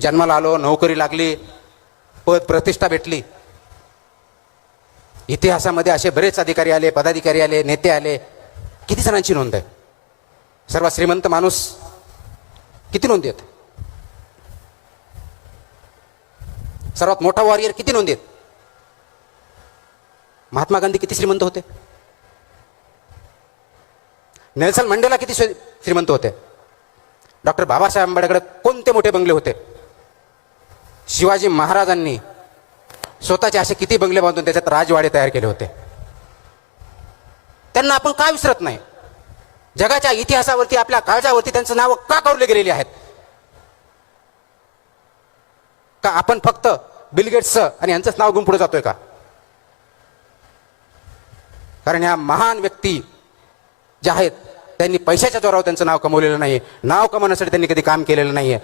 जन्माला आलो, नोकरी लागली, पद प्रतिष्ठा भेटली. इतिहासामध्ये असे बरेच अधिकारी आले, पदाधिकारी आले, नेते आले. किती जणांची नोंद आहे? सर्वात श्रीमंत माणूस किती नोंदी आहेत? सर्वात मोठा वॉरियर किती नोंदी आहेत? महात्मा गांधी किती श्रीमंत होते? नेल्सन मंडेला किती श्रीमंत होते? डॉक्टर बाबासाहेब आंबेडकर कोणते मोठे बंगले होते? शिवाजी महाराजांनी स्वतःचे असे किती बंगले बांधून त्याच्यात राजवाडे तयार केले होते? त्यांना आपण का विसरत नाही? जगाच्या इतिहासावरती, आपल्या काळजावरती त्यांचं नाव का कोरले गेलेली आहेत? का आपण फक्त बिल गेट्सचं आणि यांचंच नाव घेऊन पुढे जातोय का? कारण ह्या महान व्यक्ती ज्या आहेत त्यांनी पैशाच्या जोरावर त्यांचं नाव कमवलेलं नाहीये. नाव कमवण्यासाठी त्यांनी कधी काम केलेलं नाहीये.